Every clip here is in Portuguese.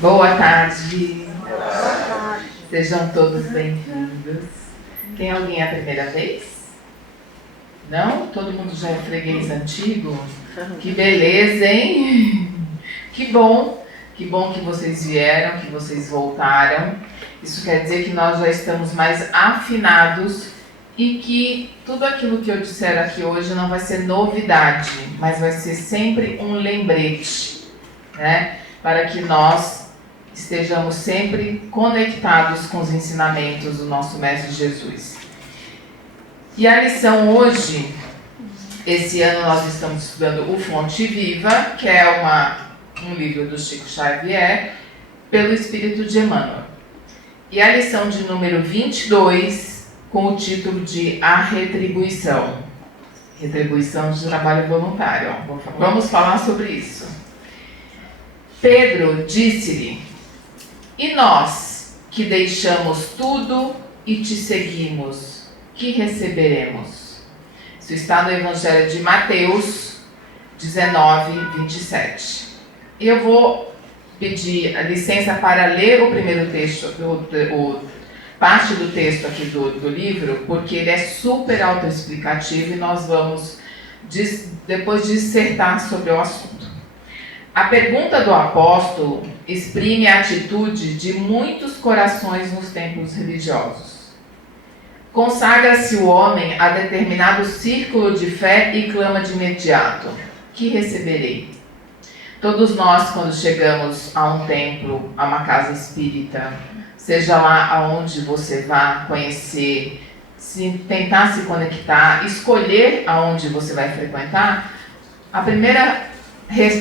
Boa tarde. Sejam todos bem-vindos. Tem alguém a primeira vez? Não? Todo mundo já é freguês antigo? Que beleza, hein? Que bom que vocês vieram, que vocês voltaram. Isso quer dizer que nós já estamos mais afinados e que tudo aquilo que eu disser aqui hoje não vai ser novidade, mas vai ser sempre um lembrete, né? Para que nós estejamos sempre conectados com os ensinamentos do nosso Mestre Jesus. E a lição hoje, esse ano nós estamos estudando o Fonte Viva, que é um livro do Chico Xavier, pelo Espírito de Emmanuel. E a lição de número 22, com o título de A Retribuição. Retribuição de trabalho voluntário. Vamos falar sobre isso. Pedro disse-lhe: e nós, que deixamos tudo e te seguimos, que receberemos? Isso está no Evangelho de Mateus 19, 27. E eu vou pedir a licença para ler o primeiro texto, parte do texto aqui do livro, porque ele é super autoexplicativo e nós vamos depois dissertar sobre o assunto. A pergunta do apóstolo exprime a atitude de muitos corações nos templos religiosos. Consagra-se o homem a determinado círculo de fé e clama de imediato: que receberei? Todos nós, quando chegamos a um templo, a uma casa espírita, seja lá aonde você vá conhecer, tentar se conectar, escolher aonde você vai frequentar, a primeira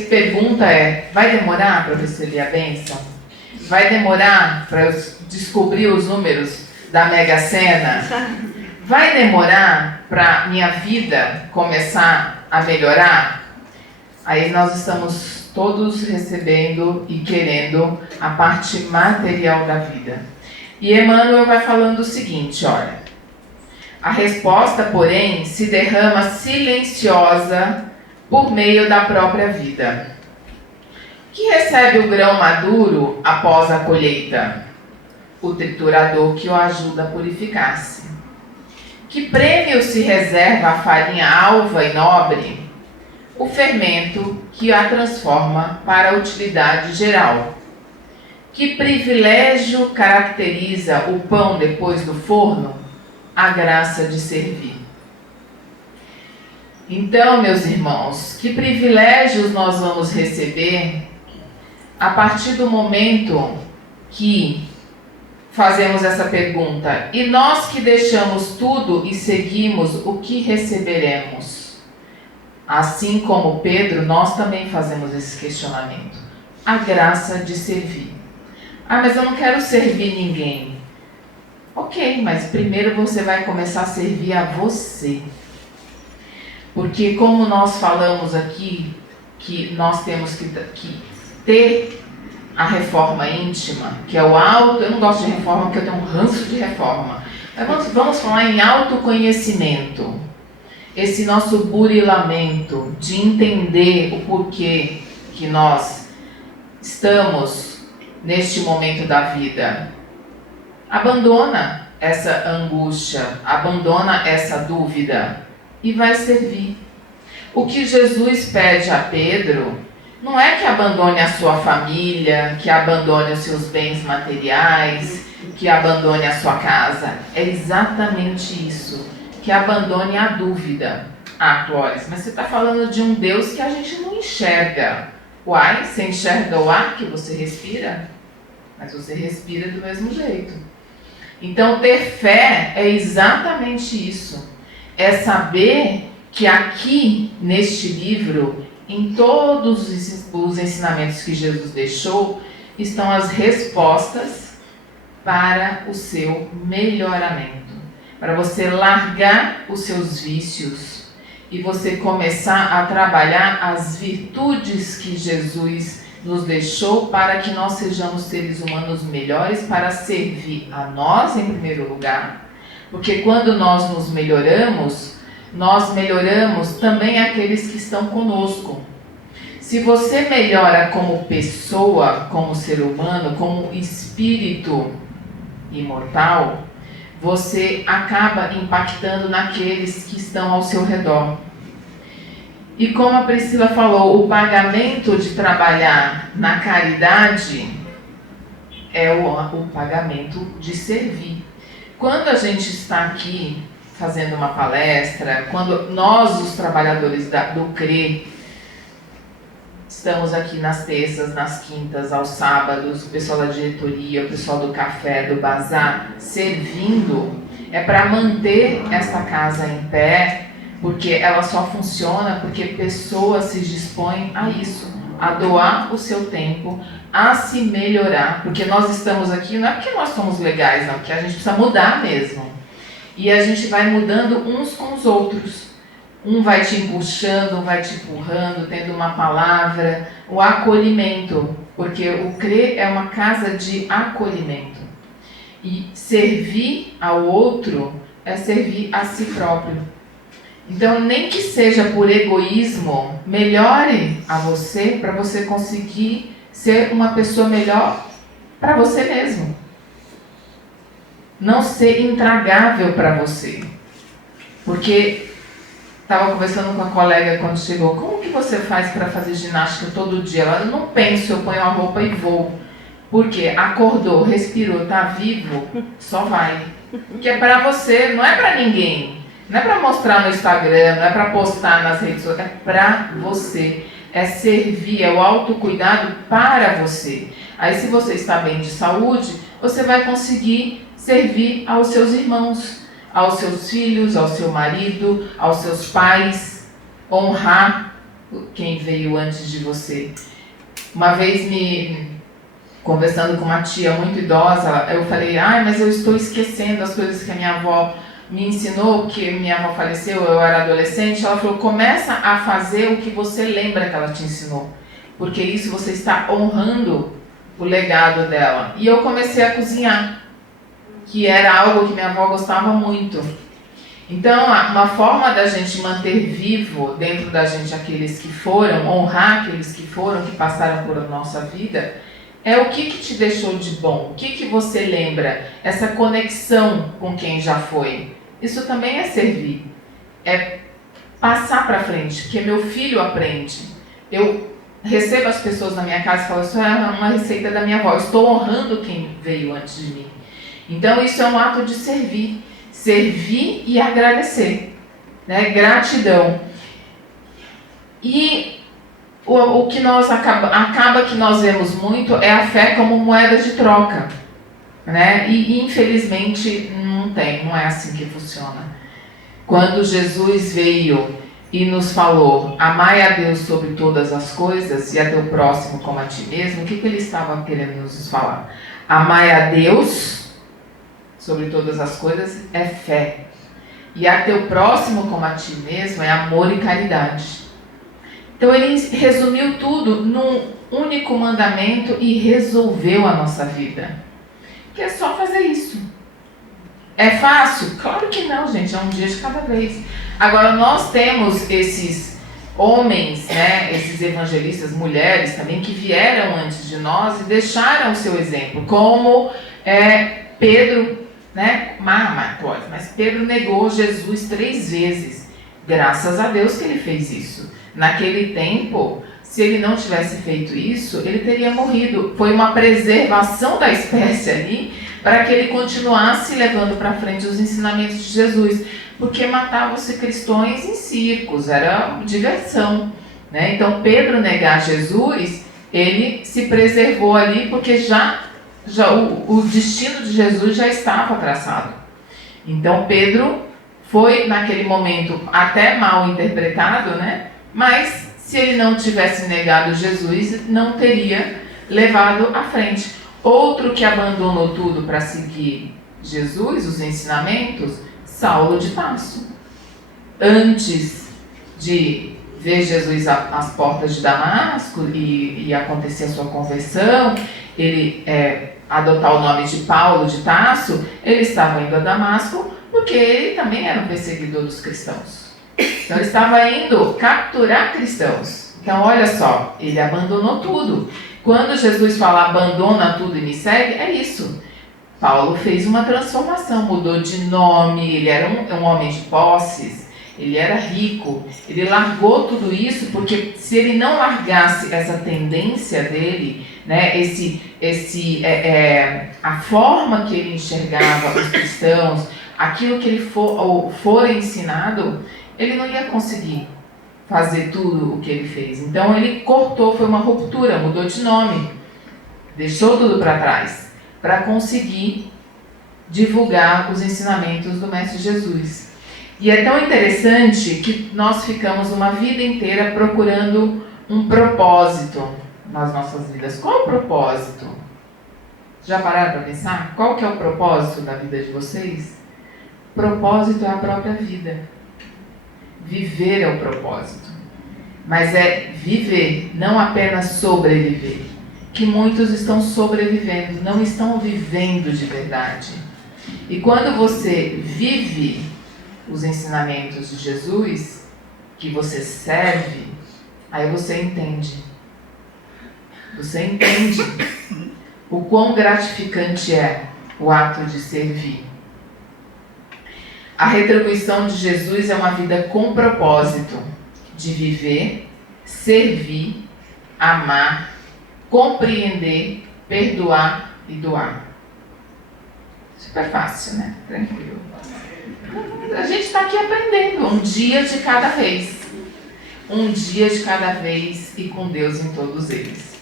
pergunta é: vai demorar para eu receber a bênção? Vai demorar para eu descobrir os números da Mega Sena? Vai demorar para minha vida começar a melhorar? Aí nós estamos todos recebendo e querendo a parte material da vida. E Emmanuel vai falando o seguinte, olha: a resposta, porém, se derrama silenciosa por meio da própria vida. Que recebe o grão maduro após a colheita? O triturador que o ajuda a purificar-se. Que prêmio se reserva à farinha alva e nobre? O fermento que a transforma para a utilidade geral. Que privilégio caracteriza o pão depois do forno? A graça de servir. Então, meus irmãos, que privilégios nós vamos receber a partir do momento que fazemos essa pergunta: e nós que deixamos tudo e seguimos, o que receberemos? Assim como Pedro, nós também fazemos esse questionamento. A graça de servir. Ah, mas eu não quero servir ninguém. Ok, mas primeiro você vai começar a servir a você. Porque como nós falamos aqui, que nós temos que ter a reforma íntima, que é o auto... Eu não gosto de reforma porque eu tenho um ranço de reforma. Mas vamos falar em autoconhecimento. Esse nosso burilamento de entender o porquê que nós estamos neste momento da vida. Abandona essa angústia, abandona essa dúvida e vai servir. O que Jesus pede a Pedro não é que abandone a sua família, que abandone os seus bens materiais, que abandone a sua casa. É exatamente isso. Que abandone a dúvida. Ah, Clóris, mas você está falando de um Deus que a gente não enxerga. Uai, você enxerga o ar que você respira? Mas você respira do mesmo jeito. Então, ter fé é exatamente isso. É saber que aqui, neste livro, em todos os ensinamentos que Jesus deixou, estão as respostas para o seu melhoramento. Para você largar os seus vícios e você começar a trabalhar as virtudes que Jesus nos deixou para que nós sejamos seres humanos melhores, para servir a nós em primeiro lugar. Porque quando nós nos melhoramos, nós melhoramos também aqueles que estão conosco. Se você melhora como pessoa, como ser humano, como espírito imortal, você acaba impactando naqueles que estão ao seu redor. E como a Priscila falou, o pagamento de trabalhar na caridade é o pagamento de servir. Quando a gente está aqui fazendo uma palestra, quando nós, os trabalhadores do CRE, estamos aqui nas terças, nas quintas, aos sábados, o pessoal da diretoria, o pessoal do café, do bazar, servindo, é para manter esta casa em pé, porque ela só funciona porque pessoas se dispõem a isso, a doar o seu tempo, a se melhorar, porque nós estamos aqui, não é porque nós somos legais, não, porque a gente precisa mudar mesmo. E a gente vai mudando uns com os outros. Um vai te empuxando, um vai te empurrando, tendo uma palavra, o acolhimento, porque o CRE é uma casa de acolhimento. E servir ao outro é servir a si próprio. Então, nem que seja por egoísmo, melhore a você para você conseguir ser uma pessoa melhor para você mesmo. Não ser intragável para você. Porque estava conversando com a colega quando chegou, como que você faz para fazer ginástica todo dia? Ela, eu não penso, eu ponho a roupa e vou. Porque acordou, respirou, está vivo, só vai. Porque é para você, não é para ninguém. Não é para mostrar no Instagram, não é para postar nas redes sociais, é para você. É servir, é o autocuidado para você. Aí se você está bem de saúde, você vai conseguir servir aos seus irmãos, aos seus filhos, ao seu marido, aos seus pais, honrar quem veio antes de você. Uma vez conversando com uma tia muito idosa, eu falei, mas eu estou esquecendo as coisas que a minha avó me ensinou, porque minha avó faleceu, eu era adolescente. Ela falou, começa a fazer o que você lembra que ela te ensinou, porque isso você está honrando o legado dela. E eu comecei a cozinhar, que era algo que minha avó gostava muito. Então, uma forma da gente manter vivo dentro da gente aqueles que foram, honrar aqueles que foram, que passaram por a nossa vida, é o que te deixou de bom, o que você lembra, essa conexão com quem já foi. Isso também é servir, é passar para frente, porque meu filho aprende. Eu recebo as pessoas na minha casa e falo, isso é uma receita da minha avó, eu estou honrando quem veio antes de mim. Então isso é um ato de servir e agradecer, né? Gratidão. E o que nós acaba que nós vemos muito é a fé como moeda de troca, né? E infelizmente não é assim que funciona. Quando Jesus veio e nos falou, amai a Deus sobre todas as coisas e a teu próximo como a ti mesmo, o que ele estava querendo nos falar? Amai a Deus sobre todas as coisas é fé. E a teu próximo como a ti mesmo é amor e caridade. Então ele resumiu tudo num único mandamento e resolveu a nossa vida. Que é só fazer isso. É fácil? Claro que não, gente. É um dia de cada vez. Agora, nós temos esses homens, né, esses evangelistas, mulheres também, que vieram antes de nós e deixaram o seu exemplo. Como Pedro, né? Mas Pedro negou Jesus 3 vezes. Graças a Deus que ele fez isso. Naquele tempo, se ele não tivesse feito isso, ele teria morrido. Foi uma preservação da espécie ali, para que ele continuasse levando para frente os ensinamentos de Jesus. Porque matavam-se cristãos em circos, era diversão, né? Então, Pedro negar Jesus, ele se preservou ali, porque já o destino de Jesus já estava traçado. Então, Pedro foi, naquele momento, até mal interpretado, né? Mas, se ele não tivesse negado Jesus, não teria levado à frente. Outro que abandonou tudo para seguir Jesus, os ensinamentos, Saulo de Tarso. Antes de ver Jesus às portas de Damasco e acontecer a sua conversão, ele adotar o nome de Paulo de Tarso, ele estava indo a Damasco porque ele também era um perseguidor dos cristãos. Então ele estava indo capturar cristãos, Então, olha só, ele abandonou tudo. Quando Jesus fala abandona tudo e me segue, é isso. Paulo fez uma transformação, mudou de nome, ele era um homem de posses, ele era rico, ele largou tudo isso, porque se ele não largasse essa tendência dele, né, a forma que ele enxergava os cristãos, aquilo que ele for ensinado, ele não ia conseguir fazer tudo o que ele fez. Então ele cortou, foi uma ruptura, mudou de nome, deixou tudo para trás, para conseguir divulgar os ensinamentos do Mestre Jesus. E é tão interessante que nós ficamos uma vida inteira procurando um propósito nas nossas vidas. Qual o propósito? Já pararam para pensar? Qual que é o propósito da vida de vocês? Propósito é a própria vida. Viver é o propósito. Mas é viver, não apenas sobreviver. Que muitos estão sobrevivendo, não estão vivendo de verdade. E quando você vive os ensinamentos de Jesus, que você serve, aí você entende. Você entende o quão gratificante é o ato de servir. A retribuição de Jesus é uma vida com propósito de viver, servir, amar, compreender, perdoar e doar. Super fácil, né? Tranquilo. A gente está aqui aprendendo, um dia de cada vez. Um dia de cada vez e com Deus em todos eles.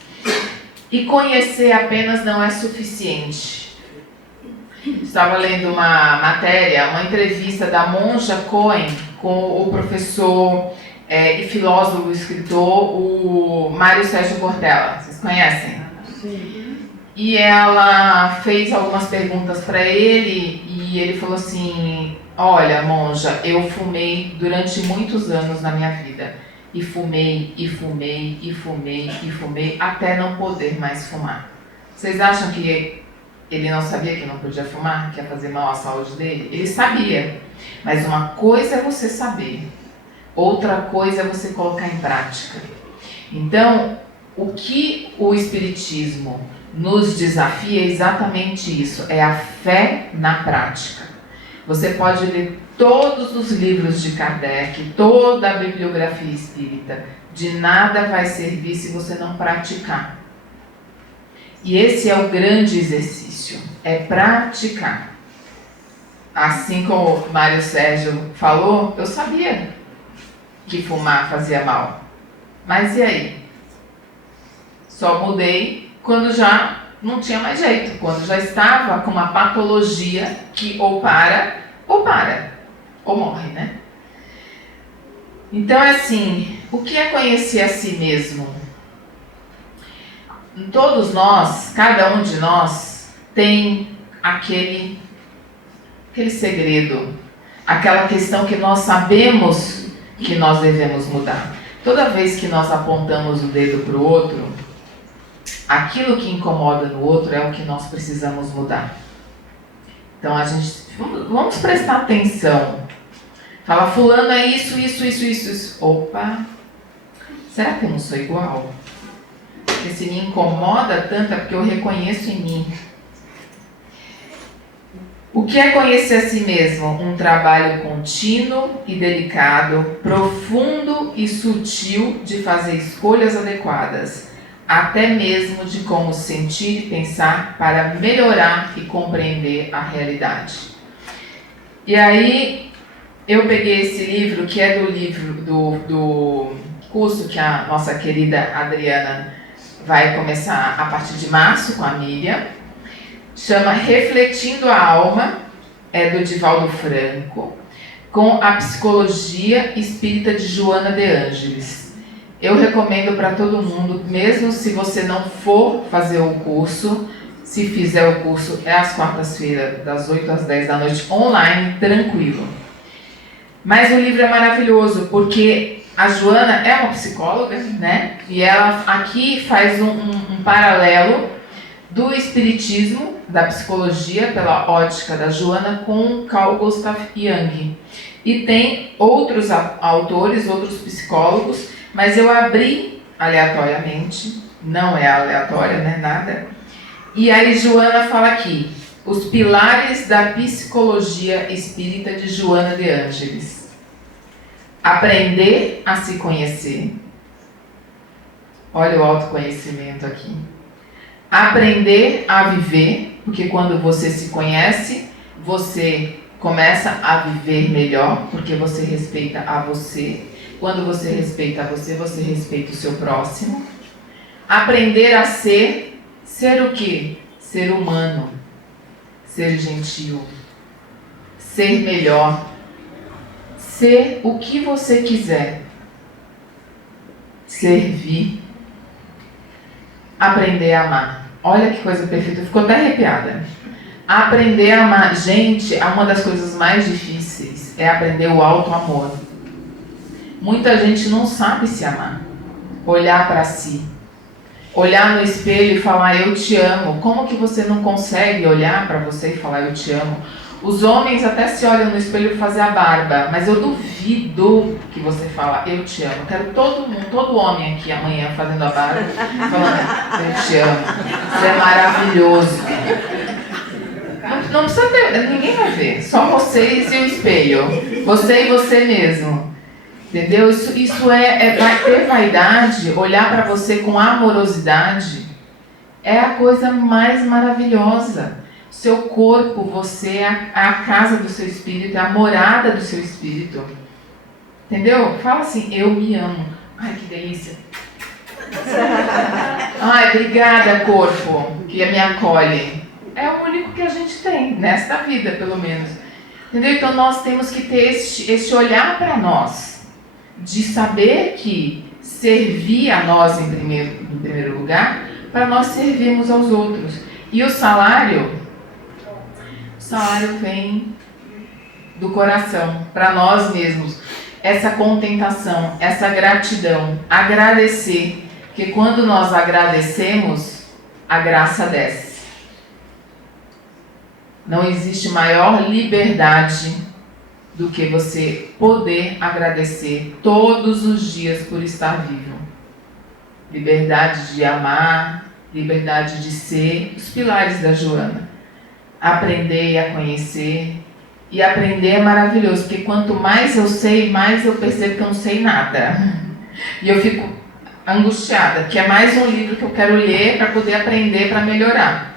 E conhecer apenas não é suficiente. Estava lendo uma matéria, uma entrevista da Monja Cohen com o professor e filósofo, escritor, o Mário Sérgio Cortella. Vocês conhecem? Sim. E ela fez algumas perguntas para ele e ele falou assim: olha, monja, eu fumei durante muitos anos na minha vida. E fumei, e fumei, e fumei, e fumei, até não poder mais fumar. Vocês acham que ele não sabia que não podia fumar, que ia fazer mal à saúde dele? Ele sabia. Mas uma coisa é você saber, outra coisa é você colocar em prática. Então, o que o Espiritismo nos desafia é exatamente isso, é a fé na prática. Você pode ler todos os livros de Kardec, toda a bibliografia espírita, de nada vai servir se você não praticar. E esse é o grande exercício, é praticar. Assim como o Mário Sérgio falou, eu sabia que fumar fazia mal. Mas e aí? Só mudei quando já não tinha mais jeito, quando já estava com uma patologia que ou morre, né? Então é assim, o que é conhecer a si mesmo? Todos nós, cada um de nós, tem aquele segredo, aquela questão que nós sabemos que nós devemos mudar. Toda vez que nós apontamos o dedo para o outro, aquilo que incomoda no outro é o que nós precisamos mudar. Então vamos prestar atenção. Fala, fulano é isso. Opa, será que eu não sou igual? Porque se me incomoda tanto é porque eu reconheço em mim. O que é conhecer a si mesmo? Um trabalho contínuo e delicado, profundo e sutil de fazer escolhas adequadas, até mesmo de como sentir e pensar para melhorar e compreender a realidade. E aí, eu peguei esse livro, que é do livro do curso que a nossa querida Adriana vai começar a partir de março com a Miriam. Chama Refletindo a Alma, é do Divaldo Franco, com a psicologia espírita de Joana de Ângeles. Eu recomendo para todo mundo, mesmo se você não for fazer o curso, se fizer o curso, é às quartas-feiras, das 8 às 10 da noite, online, tranquilo. Mas o livro é maravilhoso, porque a Joana é uma psicóloga, né? E ela aqui faz um paralelo do espiritismo, da psicologia, pela ótica da Joana, com Carl Gustav Jung. E tem outros autores, outros psicólogos, Mas eu abri aleatoriamente, não é aleatório, né? Nada. E aí Joana fala aqui, os pilares da psicologia espírita de Joana de Ângeles. Aprender a se conhecer. Olha o autoconhecimento aqui. Aprender a viver, porque quando você se conhece, você começa a viver melhor, porque você respeita a você. Quando você respeita a você, você respeita o seu próximo. Aprender a ser o quê? Ser humano, ser gentil, ser melhor, ser o que você quiser, servir, aprender a amar. Olha que coisa perfeita, ficou até arrepiada. Aprender a amar. Gente, uma das coisas mais difíceis é aprender o auto-amor. Muita gente não sabe se amar, olhar para si. Olhar no espelho e falar, eu te amo. Como que você não consegue olhar para você e falar, eu te amo? Os homens até se olham no espelho e fazem a barba, mas eu duvido que você fala, eu te amo. Eu quero todo homem aqui amanhã fazendo a barba, falando, eu te amo. Você é maravilhoso. Não precisa ter, ninguém vai ver, só vocês e o espelho. Você e você mesmo. Entendeu? Isso é ter vaidade, olhar para você com amorosidade, é a coisa mais maravilhosa. Seu corpo, você é a casa do seu espírito, é a morada do seu espírito. Entendeu? Fala assim, eu me amo. Ai, que delícia. Ai, obrigada, corpo, que me acolhe. É o único que a gente tem, nesta vida, pelo menos. Entendeu? Então nós temos que ter este olhar para nós. De saber que servir a nós em primeiro lugar, para nós servirmos aos outros. E o salário vem do coração, para nós mesmos. Essa contentação, essa gratidão, agradecer. Porque quando nós agradecemos, a graça desce. Não existe maior liberdade do que você poder agradecer todos os dias por estar vivo. Liberdade de amar, liberdade de ser, os pilares da Joana. Aprender a conhecer. E aprender é maravilhoso, porque quanto mais eu sei, mais eu percebo que eu não sei nada. E eu fico angustiada, porque é mais um livro que eu quero ler para poder aprender, para melhorar.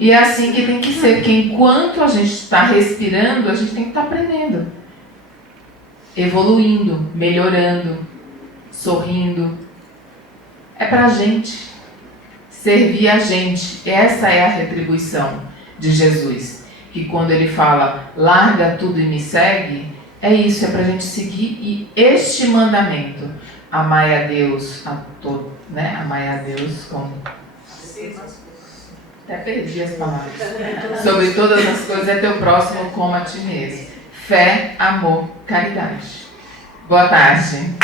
E é assim que tem que ser, porque enquanto a gente está respirando, a gente tem que estar aprendendo. Evoluindo, melhorando, sorrindo. É para a gente. Servir a gente. Essa é a retribuição de Jesus. Que quando ele fala, larga tudo e me segue, é isso, é para a gente seguir. E este mandamento, amai a Deus a todo, né? Amai a Deus como... Até perdi as palavras. Sobre todas as coisas é teu próximo como a ti mesmo. Fé, amor, caridade. Boa tarde.